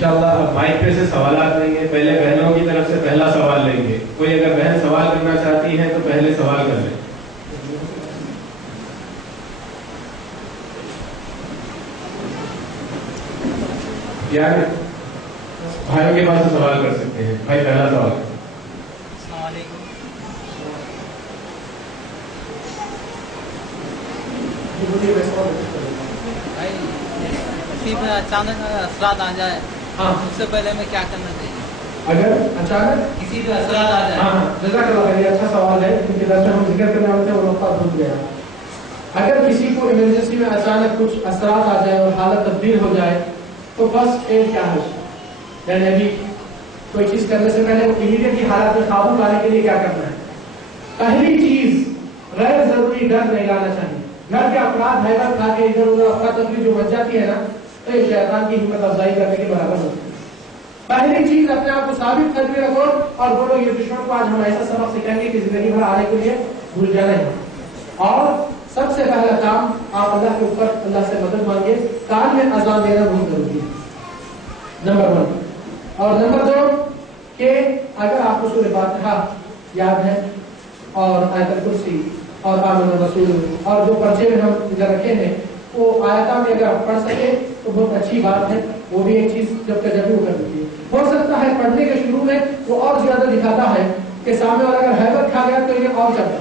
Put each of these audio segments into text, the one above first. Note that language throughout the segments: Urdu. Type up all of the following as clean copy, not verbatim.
انشاءاللہ اب مائک پہ سے سوالات لیں گے. پہلے بہنوں کی طرف سے پہلا سوال لیں گے. کوئی اگر بہن سوال کرنا چاہتی ہے تو پہلے سوال کر لیں. یا بھائیوں کے پاس سوال کر سکتے ہیں. بھائی پہلا سوال. السلام علیکم. بھائی کسی پہ اچانک اثرات آ جائے اس سے پہلے میں کیا کرنا چاہیے؟ اگر اچانک کسی پہ اثرات آ جائے. جزاک اللہ خیر، اچھا سوال ہے کیونکہ درس میں ہم ذکر کرنے والے تھے وہ نقطہ بھول گیا. اگر کسی کو ایمرجنسی میں اچانک کچھ اثرات آ جائے اور حالت تبدیل ہو جائے تو فرسٹ ایڈ کیا ہے؟ یعنی ابھی کوئی چیز کرنے سے پہلے امیڈیٹلی حالت میں قابو پانے کے لیے کیا کرنا ہے؟ پہلی چیز غیر ضروری ڈر نہیں لانا چاہیے. گھر کے افراد حیرت کھا کے ادھر ادھر افراتفری جو بچ جاتی ہے نا تو یہ شیطان کی ہمت افزائی کرنے کے برابر ہوتی ہے. پہلی چیز اپنے آپ کو ثابت کر کے رکھو اور بولو یہ دشمن کو آج ہم ایسا سبق سکھائیں گے کہ زندگی بھر آنے کے لیے بھول جانا ہے. اور سب سے پہلا کام آپ اللہ کے اوپر اللہ سے مدد مانگے. کان میں اذان دینا بہت ضروری ہے، نمبر 1. اور نمبر 2 کہ اگر آپ کو سورہ فاتحہ یاد ہے اور آیت الکرسی اور آمن الرسول اور جو پرچے میں ہم ادھر رکھے ہیں وہ آیتہ میں اگر آپ پڑھ سکے تو بہت اچھی بات ہے. وہ بھی ایک چیز جب تک جب وہ کر دیتی ہے. ہو سکتا ہے پڑھنے کے شروع میں وہ اور زیادہ دکھاتا ہے کہ سامنے والا اگر حیبت کھا گیا تو یہ اور چلتا.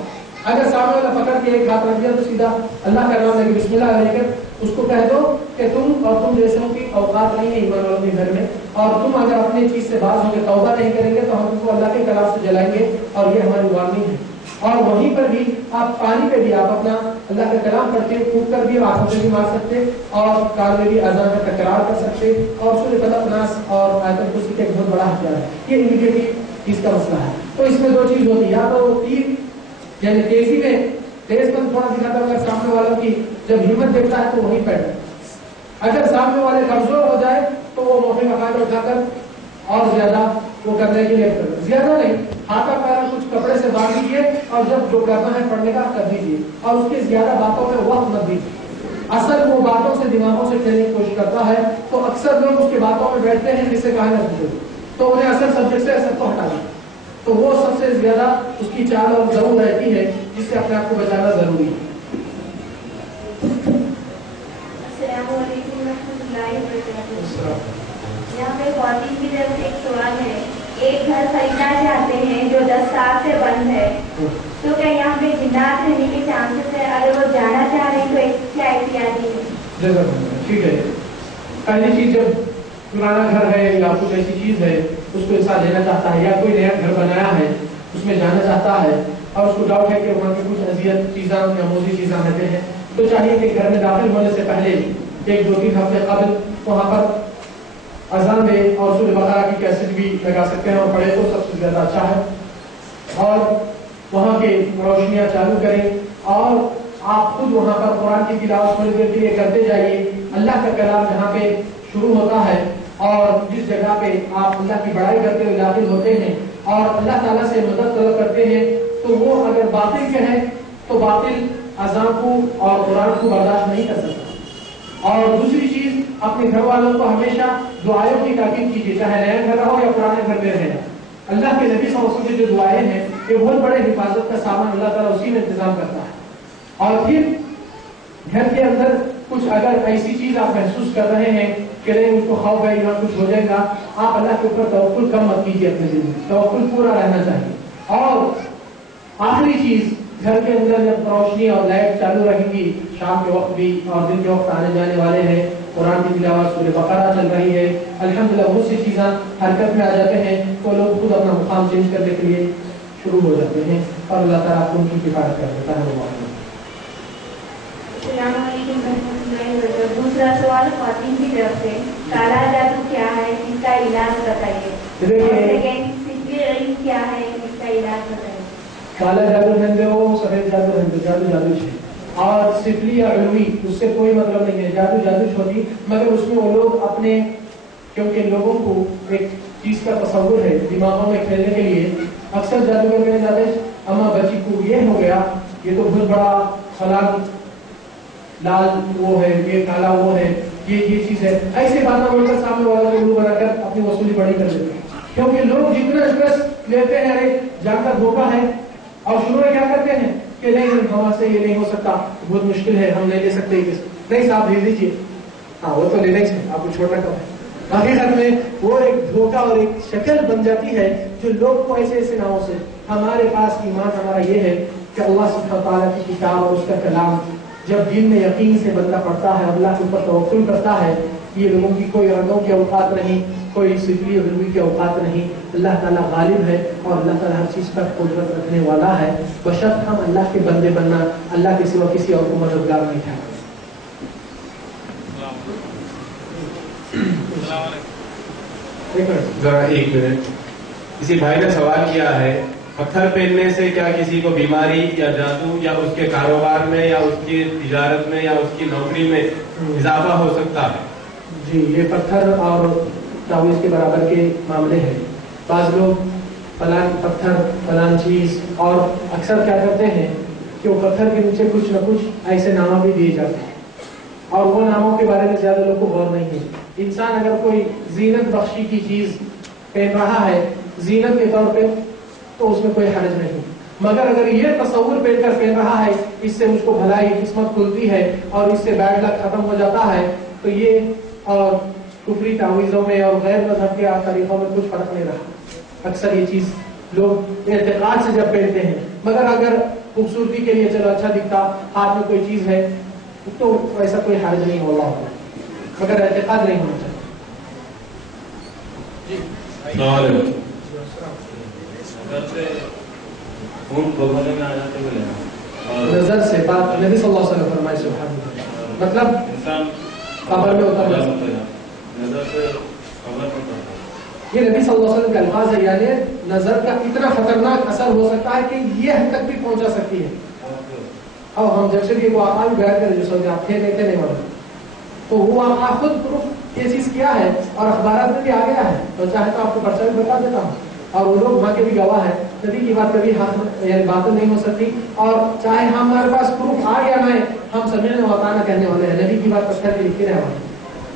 اگر سامنے والا پکڑ کے ایک ہاتھ رکھ دیا تو سیدھا اللہ کا نام لے کے بسم اللہ علیہ کر اس کو کہہ دو کہ تم اور تم جیسوں کی اوقات نہیں ہے ایمان والوں کے گھر میں، اور تم اگر اپنی چیز سے باز ہو کے توبہ نہیں کریں گے تو ہم تم کو اللہ کے کلام سے جلائیں گے اور یہ ہماری وارننگ ہے. اور وہیں پر بھی آپ پانی پہ بھی آپ اپنا اللہ کا کلام پڑھتے پھونک کر بھی آنکھوں سے بھی مار سکتے اور کان میں بھی اذان کا تکرار کر سکتے. اور سورہ فلق ناس اور آیت الکرسی کا ایک بہت بڑا ہتھیار ہے. یہ امیڈیٹلی چیز کا مسئلہ ہے. تو اس میں 2 چیز ہوتی ہے، یا تو تیر یعنی تیزی میں تیز پن تھوڑا دکھاتا ہے اگر سامنے والوں کی جب ہمت دیکھتا ہے تو وہیں بیٹھتا ہے. اگر سامنے والے کمزور ہو جائے تو وہ موقع مقام اٹھا کر اور زیادہ وہ کرنے کے لیے زیادہ نہیں، ہاتھا پیرا کچھ کپڑے سے باندھ دیجیے اور جب جو کرنا ہے پڑھنے کا کر دیجیے اور اس کی زیادہ باتوں میں وقت مت دیجیے. اصل وہ باتوں سے دماغوں سے کھیلنے کی کوشش کرتا ہے تو اکثر لوگ اس کی باتوں میں بیٹھتے ہیں جس سے کہا نہ پوچھو تو انہیں اصل سبجیکٹ سے اثر کو ہٹا دیں. تو وہ سب سے زیادہ اس کی چال اور ضرور رہتی ہے جس سے اپنے آپ کو بچانا ضروری ہے. السلام علیکم ورحمۃ اللہ وبرکاتہ. یہاں پہ خواتین کی طرف ایک سوال ہے. ایک گھر خریدنا چاہتے ہیں جو 10 سال سے بند ہے تو کیا یہاں پہ جنات رہنے کے چانسز ہے؟ اگر وہ جانا چاہ رہے ہیں تو کیا احتیاط ہے؟ ٹھیک ہے. پہلی چیز جب پرانا گھر ہے یا کچھ ایسی چیز ہے اس کو انسان لینا چاہتا ہے یا کوئی نیا گھر بنایا ہے اس میں جانا چاہتا ہے اور اس کو ڈاؤٹ ہے کہ وہاں کی کچھ اذیت چیزیں یا موزی چیزیں رہتے ہیں تو چاہیے کہ گھر میں داخل ہونے سے پہلے 1-2-3 ہفتے قبل وہاں پر اذان دے اور سورہ بقرہ کی کیسٹ بھی لگا سکتے ہیں اور پڑھے تو سب سے زیادہ اچھا ہے. اور وہاں کی روشنیاں چالو کریں اور آپ خود وہاں پر قرآن کی تلاوت تھوڑی دیر کے لیے کرتے جائیے. اللہ کا کلام جہاں پہ شروع ہوتا ہے اور جس جگہ پہ آپ اللہ کی بڑائی کرتے ہوئے داخل ہوتے ہیں اور اللہ تعالیٰ سے مدد طلب کرتے ہیں تو وہ اگر باطل کے ہیں تو باطل اذان کو اور قرآن کو برداشت نہیں کر سکتا. اور دوسری چیز اپنے گھر والوں کو ہمیشہ دعائیں کی تاکید کیجیے، چاہے نیا گھر رہو یا پرانے گھر میں رہنا. اللہ کے نبی صلی اللہ علیہ وسلم کی جو دعائیں ہیں یہ بہت بڑے حفاظت کا سامان اللہ تعالیٰ اسی میں انتظام کرتا ہے. اور پھر گھر کے اندر کچھ اگر ایسی چیز آپ محسوس کر رہے ہیں کہ نہیں مجھ کو خوف ہے یا کچھ ہو جائے گا، آپ اللہ کے اوپر توکل کم مت کیجیے. اپنے زندگی توکل پورا رہنا چاہیے. اور آخری چیز گھر کے اندر جب روشنی اور لائٹ چالو رہے گی شام کے وقت بھی اور دن کے وقت آنے جانے والے ہیں، قرآن کی تلاوت سورہ بقرہ چل رہی ہے، الحمدللہ بہت سی چیزیں حرکت میں آ جاتے ہیں تو لوگ خود اپنا مقام چینج کرنے کے لیے شروع ہو جاتے ہیں اور اللہ تعالیٰ آپ کو ان کی کفایت کر دیتا ہے. السلام علیکم ورحمۃ اللہ وبرکاتہ. دوسرا سوال خواتین کی طرف سے، کالا جادو کیا ہے، اس کا علاج بتائیے. کیا ہے، اس کا علاج بتائیے. کالا جادو ہندے ہو سفید جادو ہندے جادو ہے اور سفلی یا علوی اس سے کوئی مطلب نہیں ہے. جادو ہوتی مگر اس میں وہ لوگ اپنے کیونکہ لوگوں کو ایک چیز کا تصور ہے دماغوں میں کھیلنے کے لیے اکثر جادوگر کہنے جاتے ہیں اما بچی کو یہ ہو گیا، یہ تو بہت بڑا فلاں لال وہ ہے، یہ کالا وہ ہے، یہ چیز ہے. ایسی باتیں بول کر سامنے والا کو الو بنا کر اپنی وصولی بڑی کر لیتے ہیں. کیونکہ لوگ جتنا اسٹریس لیتے ہیں ارے جان کر دھوکا ہے, اور شروع میں کیا کرتے ہیں کہ نہیں ہمارے سے یہ نہیں ہو سکتا, بہت مشکل ہے, ہم نہیں لے سکتے. نہیں صاحب لے لیجیے, ہاں وہ تو لینا ہی ہے, آپ کو چھوڑنا کب ہے. حقیقت میں وہ ایک دھوکا اور ایک شکل بن جاتی ہے جو لوگ کو ایسے ایسے ناموں سے. ہمارے پاس ایمان ہمارا یہ ہے کہ اللہ سبحانہ تعالیٰ کی کتاب اور اس کا کلام جب دل میں یقین سے بندہ پڑھتا ہے, اللہ کے اوپر توکل کرتا ہے, یہ لوگوں کی کوئی رنگوں کے اوقات نہیں, کوئی سفلی اور علوی کے اوقات نہیں. اللہ تعالیٰ غالب ہے اور اللہ تعالیٰ ہر چیز پر قدرت رکھنے والا ہے. بشرط ہم اللہ کے بندے بننا, اللہ کے سوا کسی اور کو مددگار نہیں ٹھہرانا. ذرا ایک منٹ, کسی بھائی نے سوال کیا ہے پتھر پہننے سے کیا کسی کو بیماری یا جادو یا اس کے کاروبار میں یا اس کی تجارت میں یا اس کی نوکری میں اضافہ ہو سکتا ہے؟ جی, یہ پتھر اور تعویذ کے برابر کے معاملے ہیں. بعض لوگ فلان پتھر فلان چیز, اور اکثر کیا کرتے ہیں کہ وہ پتھر کے نیچے کچھ نہ کچھ ایسے نام بھی دیے جاتے ہیں, اور وہ ناموں کے بارے میں زیادہ لوگ کو غور نہیں ہے. انسان اگر کوئی زینت بخشی کی چیز پہن رہا ہے زینت کے طور پہ تو اس میں کوئی حرج نہیں, مگر اگر یہ تصور پہن کر پہن رہا ہے اس سے اس کو بھلائی قسمت کھلتی ہے اور اس سے بیڈ لک ختم ہو جاتا ہے, تو یہ اور کفری تعویذوں میں اور غیر مذہب کے طریقوں میں کچھ فرق نہیں رہا. اکثر یہ چیز لوگ اعتقاد سے جب پہنتے ہیں, مگر اگر خوبصورتی کے لیے چلو اچھا دکھتا ہاتھ میں کوئی چیز ہے تو ایسا کوئی حرج نہیں ہوگا, مگر اعتقاد نہیں ہونا چاہیے. نظر سے بات نبی صلی اللہ علیہ وسلم فرمائے سبحان اللہ, مطلب قبر میں اتر جاتا ہے. یہ نبی صلی اللہ علیہ وسلم کا الفاظ ہے, یعنی نظر کا اتنا خطرناک اثر ہو سکتا ہے کہ یہ حد تک بھی پہنچا سکتی ہے. اور ہم جب سے بھی وہ آقا بھی بیان کریں جو سوچے آپ تھے نہیں والے, تو وہ آقا خود پروف یہ چیز کیا ہے اور اخبارات میں بھی آ گیا ہے, تو چاہے تو آپ کو پرچہ بھی بتا دیتا ہوں, اور وہ لوگ وہاں کے بھی گواہ ہیں. نبی کی بات کبھی یعنی باتیں نہیں ہو سکتی, اور چاہے ہمارے پاس پروف آ گیا نہ, ہم سمجھنے وطانہ کہنے والے ہیں. نبی کی بات پتھر پہ لکھے رہے والے,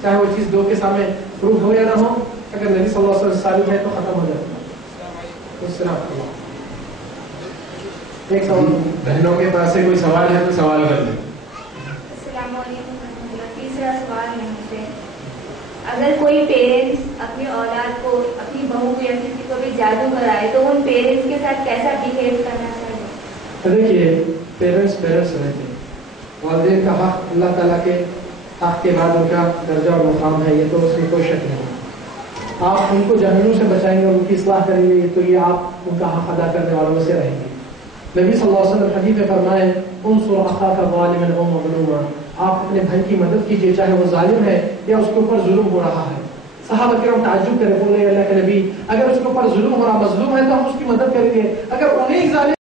چاہے وہ چیز لوگ کے سامنے پروف ہو یا نہ ہو, اگر نبی صلی اللہ علیہ وسلم ثابت ہے تو ختم ہو جاتا ہے. السلام ایک سوال بہنوں کے پاس سے کوئی سوال ہے تو سوال کر لیں. السلام علیکم. تیسرا سوال یہاں سے, اگر کوئی پیرنٹس اپنی اولاد کو, اپنی بہو کو یا کسی کو بھی جادو کرائے تو ان پیرنٹس کے ساتھ کیسا بہیو کرنا چاہیے؟ دیکھیے پیرنٹس رہتے ہیں, والدین کا حق اللہ تعالیٰ کے حق کے بعد ان کا درجہ اور مقام ہے, یہ تو اس میں کوئی شک نہیں. آپ ان کو جہنم سے بچائیں گے اور ان کی اصلاح کریں گے تو یہ آپ ان کا حق ادا کرنے والوں میں سے رہیں گے. نبی صلی اللہ علیہ وسلم حدیث میں فرمائے انصر اخاک ظالما او مظلوما, آپ اپنے بھائی کی مدد کیجیے چاہے وہ ظالم ہے یا اس کے اوپر ظلم ہو رہا ہے. صحابہ کرام تعجب کرے, بولے اللہ کے نبی اگر اس کے اوپر ظلم ہو رہا, مظلوم ہے تو ہم اس کی مدد کریں گے, اگر انہیں ظالم